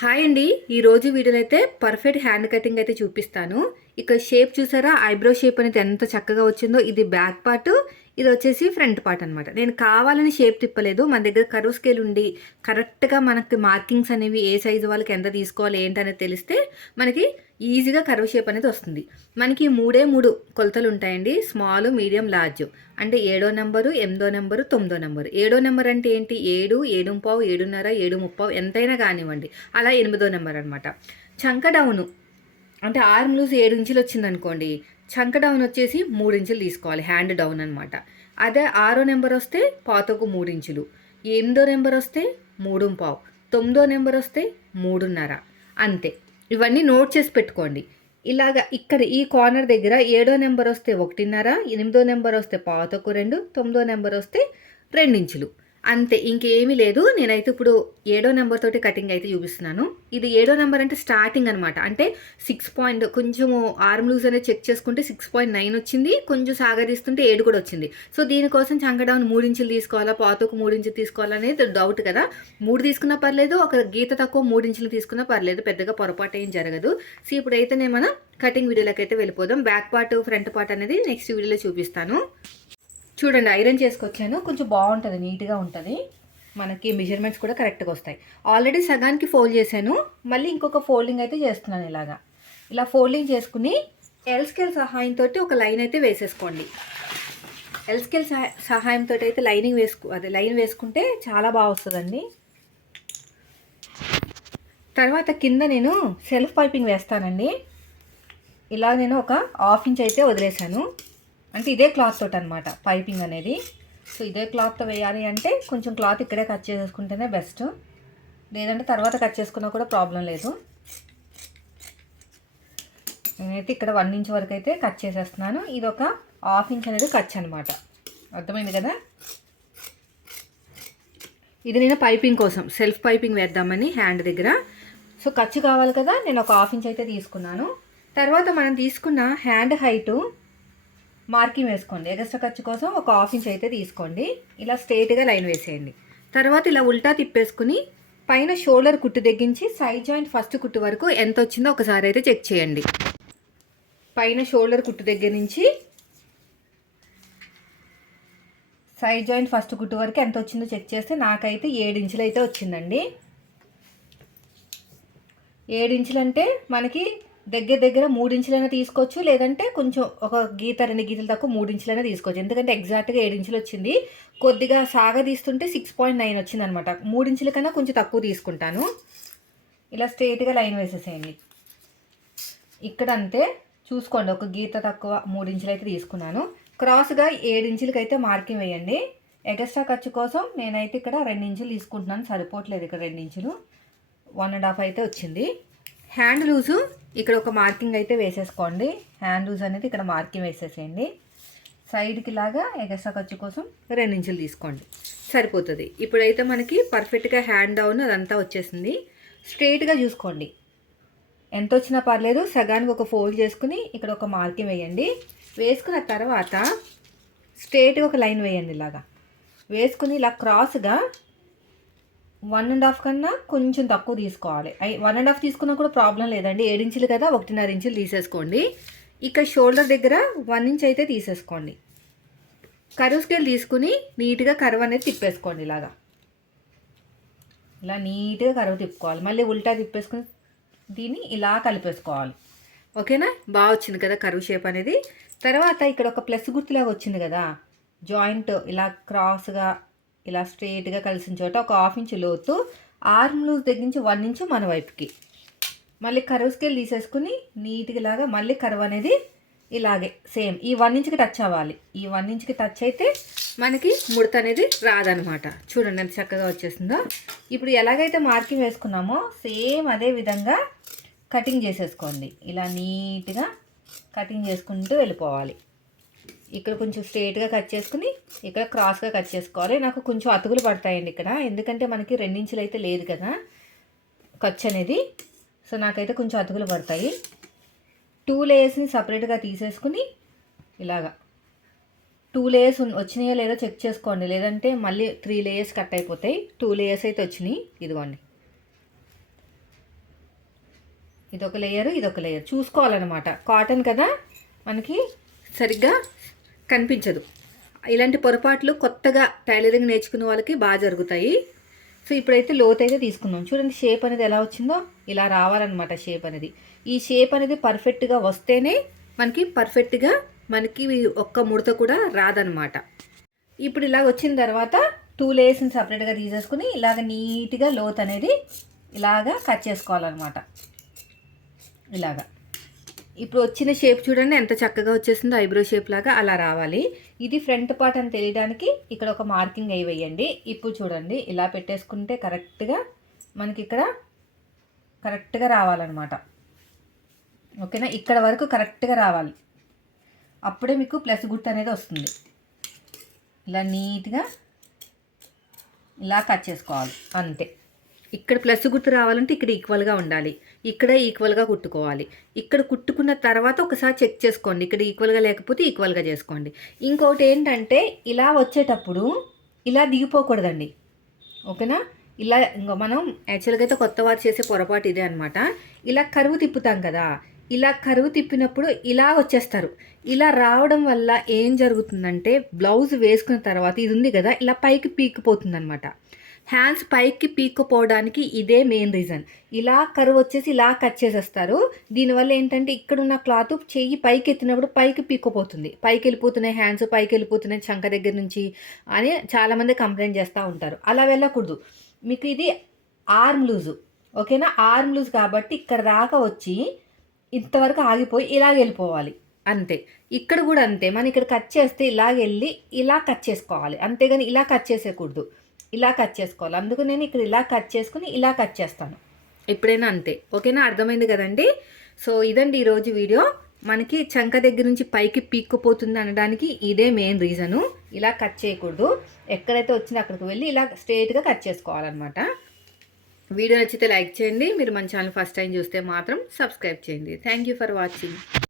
Hi అండి. ఈ రోజు వీడియోలో అయితే పర్ఫెక్ట్ హ్యాండ్ కటింగ్ అయితే చూపిస్తాను. ఇక్కడ షేప్ చూసారా? ఐబ్రో షేప్ అనేది ఎంత చక్కగా వచ్చిందో ఇది బ్యాక్ పార్ట్ ఇది వచ్చేసి ఫ్రంట్ పార్ట్ అనమాట నేను కావాలని షేప్ తిప్పలేదు. మన దగ్గర కరువు స్కేల్ ఉండి కరెక్ట్గా మనకి మార్కింగ్స్ అనేవి ఏ సైజు వాళ్ళకి ఎంత తీసుకోవాలి ఏంటనేది తెలిస్తే మనకి ఈజీగా కరువు షేప్ అనేది వస్తుంది. మనకి మూడే మూడు కొలతలు ఉంటాయండి. Small medium large. అంటే ఏడో నెంబరు ఎనిమిదో నెంబరు తొమ్మిదో నెంబరు. ఏడో నెంబర్ అంటే ఏంటి? ఏడు ఏడు పావు ఏడున్నర ఏడు ముప్పావు ఎంతైనా కానివ్వండి. అలా ఎనిమిదో నెంబర్ అనమాట చంక డౌను. అంటే ఆర్మ్ లూజ్ ఏడు ఇంచులు వచ్చింది అనుకోండి చంక డౌన్ వచ్చేసి మూడు ఇంచులు తీసుకోవాలి హ్యాండ్ డౌన్ అనమాట అదే ఆరో నెంబర్ వస్తే పాతకు మూడు ఇంచులు ఎనిమిదో నెంబర్ వస్తే మూడు పావు తొమ్మిదో నెంబర్ వస్తే మూడున్నర. అంతే. ఇవన్నీ నోట్ చేసి పెట్టుకోండి. ఇలాగ ఇక్కడ ఈ కార్నర్ దగ్గర ఏడో నెంబర్ వస్తే ఒకటిన్నర ఎనిమిదో నెంబర్ వస్తే పాతకు రెండు తొమ్మిదో నెంబర్ వస్తే రెండించులు అంతే ఇంకేమీ లేదు. నేనైతే ఇప్పుడు ఏడో నెంబర్ తోటి కటింగ్ అయితే చూపిస్తున్నాను. ఇది ఏడో నెంబర్ అంటే స్టార్టింగ్ అనమాట అంటే సిక్స్ పాయింట్ కొంచెం ఆర్మ్ లూజ్ అనేది చెక్ చేసుకుంటే సిక్స్ పాయింట్ నైన్ వచ్చింది. కొంచెం సాగదీస్తుంటే ఏడు కూడా వచ్చింది. సో దీనికోసం చంకడౌన్ మూడించులు తీసుకోవాలా పాతకు మూడు ఇంచులు తీసుకోవాలనేది డౌట్ కదా. మూడు తీసుకున్నా పర్లేదు ఒక గీత తక్కువ మూడు ఇంచులు తీసుకున్నా పర్లేదు. పెద్దగా పొరపాటు ఏం జరగదు. సో ఇప్పుడైతే మనం కటింగ్ వీడియోలోకి అయితే వెళ్ళిపోదాం. బ్యాక్ పార్ట్ ఫ్రంట్ పార్ట్ అనేది నెక్స్ట్ వీడియోలో చూపిస్తాను. చూడండి ఐరన్ చేసుకొచ్చాను. కొంచెం బాగుంటుంది నీట్గా ఉంటుంది. మనకి మెజర్మెంట్స్ కూడా కరెక్ట్గా వస్తాయి. ఆల్రెడీ సగానికి ఫోల్డ్ చేశాను. మళ్ళీ ఇంకొక ఫోల్డింగ్ అయితే చేస్తున్నాను ఇలాగా. ఇలా ఫోల్డింగ్ చేసుకుని ఎల్స్కేల్ సహాయంతో ఒక లైన్ అయితే వేసేసుకోండి. ఎల్ స్కేల్ సహాయంతో అయితే లైనింగ్ వేసుకు అదే లైన్ వేసుకుంటే చాలా బాగా వస్తుందండి. తర్వాత కింద నేను సెల్ఫ్ పైపింగ్ వేస్తానండి. ఇలా నేను ఒక హాఫ్ ఇంచ్ అయితే వదిలేశాను. అంటే ఇదే క్లాత్ తోటి అనమాట పైపింగ్ అనేది. సో ఇదే క్లాత్తో వేయాలి అంటే కొంచెం క్లాత్ ఇక్కడే కట్ చేసేసుకుంటేనే బెస్ట్. లేదంటే తర్వాత కట్ చేసుకున్నా కూడా ప్రాబ్లం లేదు. నేనైతే ఇక్కడ వన్ ఇంచ్ వరకు అయితే కట్ చేసేస్తున్నాను. ఇది ఒక హాఫ్ ఇంచ్ అనేది కట్ అనమాట అర్థమైంది కదా? ఇది నేను పైపింగ్ కోసం సెల్ఫ్ పైపింగ్ వేద్దామని హ్యాండ్ దగ్గర. సో ఖర్చు కావాలి కదా నేను ఒక హాఫ్ ఇంచ్ అయితే తీసుకున్నాను. తర్వాత మనం తీసుకున్న హ్యాండ్ హైటు మార్కింగ్ వేసుకోండి. ఎగస్ట్రా ఖర్చు కోసం ఒక హాఫ్ ఇంచ్ అయితే తీసుకోండి. ఇలా స్ట్రైట్గా లైన్ వేసేయండి. తర్వాత ఇలా ఉల్టా తిప్పేసుకుని పైన షోల్డర్ కుట్టు తెగించి సైడ్ జాయింట్ ఫస్ట్ కుట్టు వరకు ఎంత వచ్చిందో ఒకసారి అయితే చెక్ చేయండి. పైన షోల్డర్ కుట్టు దగ్గర నుంచి సైడ్ జాయింట్ ఫస్ట్ కుట్టు వరకు ఎంత వచ్చిందో చెక్ చేస్తే నాకైతే ఏడు ఇంచులు అయితే వచ్చిందండి. ఏడించులు అంటే మనకి దగ్గర దగ్గర మూడించులైనా తీసుకోవచ్చు లేదంటే కొంచెం ఒక గీత రెండు గీతలు తక్కువ మూడు ఇంచులైనా తీసుకోవచ్చు. ఎందుకంటే ఎగ్జాక్ట్గా ఏడించులు వచ్చింది. కొద్దిగా సాగ తీస్తుంటే సిక్స్ పాయింట్ నైన్ వచ్చింది అనమాట మూడు కన్నా కొంచెం తక్కువ తీసుకుంటాను. ఇలా స్ట్రైట్గా లైన్ వేసేసేయండి. ఇక్కడ అంతే. చూసుకోండి ఒక గీత తక్కువ మూడించులు అయితే తీసుకున్నాను. క్రాస్గా ఏడించులకి అయితే మార్కింగ్ వేయండి. ఎగస్ట్రా ఖర్చు కోసం నేనైతే ఇక్కడ రెండు ఇంచులు తీసుకుంటున్నాను. సరిపోవట్లేదు ఇక్కడ రెండు ఇంచులు. వన్ అండ్ హాఫ్ అయితే వచ్చింది. హ్యాండ్ లూజు ఇక్కడ ఒక మార్కింగ్ అయితే వేసేసుకోండి. హ్యాండ్ లూజ్ అనేది ఇక్కడ మార్కింగ్ వేసేసేయండి. సైడ్కి లాగా ఎగస్ట్రా ఖర్చు కోసం రెండు ఇంచులు తీసుకోండి. సరిపోతుంది. ఇప్పుడైతే మనకి పర్ఫెక్ట్గా హ్యాండ్ డౌన్ అదంతా వచ్చేసింది. స్ట్రైట్గా చూసుకోండి. ఎంత వచ్చినా పర్లేదు సగానికి ఒక ఫోల్డ్ చేసుకుని ఇక్కడ ఒక మార్కింగ్ వేయండి. వేసుకున్న తర్వాత స్ట్రైట్గా ఒక లైన్ వేయండి ఇలాగా. వేసుకుని ఇలా క్రాస్గా వన్ అండ్ హాఫ్ కన్నా కొంచెం తక్కువ తీసుకోవాలి. వన్ అండ్ హాఫ్ తీసుకున్నా కూడా ప్రాబ్లం లేదండి. ఏడించులు కదా ఒకటిన్నర ఇంచులు తీసేసుకోండి. ఇక్కడ షోల్డర్ దగ్గర వన్ ఇంచ్ అయితే తీసేసుకోండి. కరువు స్కేల్ తీసుకుని నీట్గా కరువు అనేది తిప్పేసుకోండి ఇలాగా. ఇలా నీట్గా కరువు తిప్పుకోవాలి. మళ్ళీ ఉల్టా తిప్పేసుకుని దీన్ని ఇలా కలిపేసుకోవాలి. ఓకేనా? బాగా వచ్చింది కదా కరువు షేప్ అనేది. తర్వాత ఇక్కడ ఒక ప్లస్ గుర్తులాగా వచ్చింది కదా. జాయింట్ ఇలా క్రాస్గా ఇలా స్ట్రేట్గా కలిసిన చోట ఒక హాఫ్ ఇంచ్ లోతు ఆర్మ్ లూజ్ దగ్గర నుంచి వన్ ఇంచు మన వైపుకి. మళ్ళీ కరువు స్కేల్ తీసేసుకుని నీట్గా లాగా మళ్ళీ కరువు అనేది ఇలాగే సేమ్. ఈ వన్ ఇంచ్కి టచ్ అవ్వాలి. ఈ వన్ ఇంచ్కి టచ్ అయితే మనకి ముడత అనేది రాదనమాట. చూడండి ఎంత చక్కగా వచ్చేసిందో. ఇప్పుడు ఎలాగైతే మార్కింగ్ వేసుకున్నామో సేమ్ అదే విధంగా కటింగ్ చేసేసుకోండి. ఇలా నీట్గా కటింగ్ చేసుకుంటూ వెళ్ళిపోవాలి. ఇక్కడ కొంచెం స్ట్రేట్గా కట్ చేసుకుని ఇక్కడ క్రాస్గా కట్ చేసుకోవాలి. నాకు కొంచెం అతుకులు పడతాయండి ఇక్కడ. ఎందుకంటే మనకి రెండించులు అయితే లేదు కదా ఖర్చు అనేది. సో నాకైతే కొంచెం అతుకులు పడతాయి. టూ లేయర్స్ని సపరేట్గా తీసేసుకుని ఇలాగా. టూ లేయర్స్ వచ్చినాయో లేదో చెక్ చేసుకోండి. లేదంటే మళ్ళీ త్రీ లేయర్స్ కట్ అయిపోతాయి. టూ లేయర్స్ అయితే వచ్చినాయి. ఇదిగోండి. ఇదొక లేయర్ ఇదొక లేయర్ చూసుకోవాలన్నమాట. కాటన్ కదా? మనకి సరిగ్గా కనిపించదు. ఇలాంటి పొరపాట్లు కొత్తగా టైలరింగ్ నేర్చుకున్న వాళ్ళకి బాగా జరుగుతాయి. సో ఇప్పుడైతే లోతైతే తీసుకుందాం. చూడండి షేప్ అనేది ఎలా వచ్చిందో ఇలా రావాలన్నమాట షేప్ అనేది. ఈ షేప్ అనేది పర్ఫెక్ట్గా వస్తేనే మనకి పర్ఫెక్ట్గా మనకి ఒక్క ముడత కూడా రాదనమాట ఇప్పుడు ఇలా వచ్చిన తర్వాత టూ లేయర్స్ని సపరేట్గా తీసేసుకుని ఇలాగ నీట్గా లోత్ అనేది ఇలాగా కట్ చేసుకోవాలన్నమాట. ఇలాగా. ఇప్పుడు వచ్చిన షేప్ చూడండి ఎంత చక్కగా వచ్చేసిందో ఐబ్రో షేప్ లాగా అలా రావాలి. ఇది ఫ్రంట్ పార్ట్ అని తెలియడానికి ఇక్కడ ఒక మార్కింగ్ అయి వేయండి. ఇప్పుడు చూడండి ఇలా పెట్టేసుకుంటే కరెక్ట్గా మనకి ఇక్కడ కరెక్ట్గా రావాలన్నమాట. ఓకేనా? ఇక్కడ వరకు కరెక్ట్గా రావాలి. అప్పుడే మీకు ప్లస్ గుర్తు అనేది వస్తుంది. ఇలా నీట్గా ఇలా కట్ చేసుకోవాలి. అంతే. ఇక్కడ ప్లస్ గుర్తు రావాలంటే ఇక్కడ ఈక్వల్గా ఉండాలి. ఇక్కడ ఈక్వల్గా కుట్టుకోవాలి. ఇక్కడ కుట్టుకున్న తర్వాత ఒకసారి చెక్ చేసుకోండి. ఇక్కడ ఈక్వల్గా లేకపోతే ఈక్వల్గా చేసుకోండి. ఇంకోటి ఏంటంటే ఇలా వచ్చేటప్పుడు ఇలా దిగిపోకూడదండి. ఓకేనా? ఇలా ఇంకా మనం యాక్చువల్గా అయితే కొత్త వారు చేసే పొరపాటు ఇదే అనమాట ఇలా కరువు తిప్పుతాం కదా. ఇలా కరువు తిప్పినప్పుడు ఇలా వచ్చేస్తారు. ఇలా రావడం వల్ల ఏం జరుగుతుందంటే బ్లౌజ్ వేసుకున్న తర్వాత ఇది ఉంది కదా ఇలా పైకి పీకిపోతుంది అనమాట హ్యాండ్స్ పైకి పీక్కుపోవడానికి ఇదే మెయిన్ రీజన్ ఇలా కరువు వచ్చేసి ఇలా కట్ చేసేస్తారు. దీనివల్ల ఏంటంటే ఇక్కడ ఉన్న క్లాత్ చెయ్యి పైకి ఎత్తినప్పుడు పైకి పీక్కుపోతుంది. పైకి వెళ్ళిపోతున్నాయి హ్యాండ్స్ పైకి వెళ్ళిపోతున్నాయి చంక దగ్గర నుంచి అని చాలామంది కంప్లైంట్ చేస్తూ ఉంటారు. అలా వెళ్ళకూడదు. మీకు ఇది ఆర్మ్ లూజు ఓకేనా ఆర్మ్ లూజ్ కాబట్టి ఇక్కడ దాకా వచ్చి ఇంతవరకు ఆగిపోయి ఇలాగ వెళ్ళిపోవాలి. అంతే. ఇక్కడ కూడా అంతే. మనం ఇక్కడ కట్ చేస్తే ఇలాగ వెళ్ళి ఇలా కట్ చేసుకోవాలి. అంతేగాని ఇలా కట్ చేసేయకూడదు ఇలా కట్ చేసుకోవాలి. అందుకు నేను ఇక్కడ ఇలా కట్ చేసుకుని ఇలా కట్ చేస్తాను. ఎప్పుడైనా అంతే. ఓకేనా? అర్థమైంది కదండి? సో ఇదండి ఈరోజు వీడియో. మనకి చంక దగ్గర నుంచి పైకి పీక్కుపోతుంది అనడానికి ఇదే మెయిన్ రీజను ఇలా కట్ చేయకూడదు. ఎక్కడైతే వచ్చిందో అక్కడికి వెళ్ళి ఇలా స్ట్రేట్గా కట్ చేసుకోవాలన్నమాట. వీడియో నచ్చితే లైక్ చేయండి. మీరు మన ఛానల్ ఫస్ట్ టైం చూస్తే మాత్రం సబ్స్క్రైబ్ చేయండి. Thank you for watching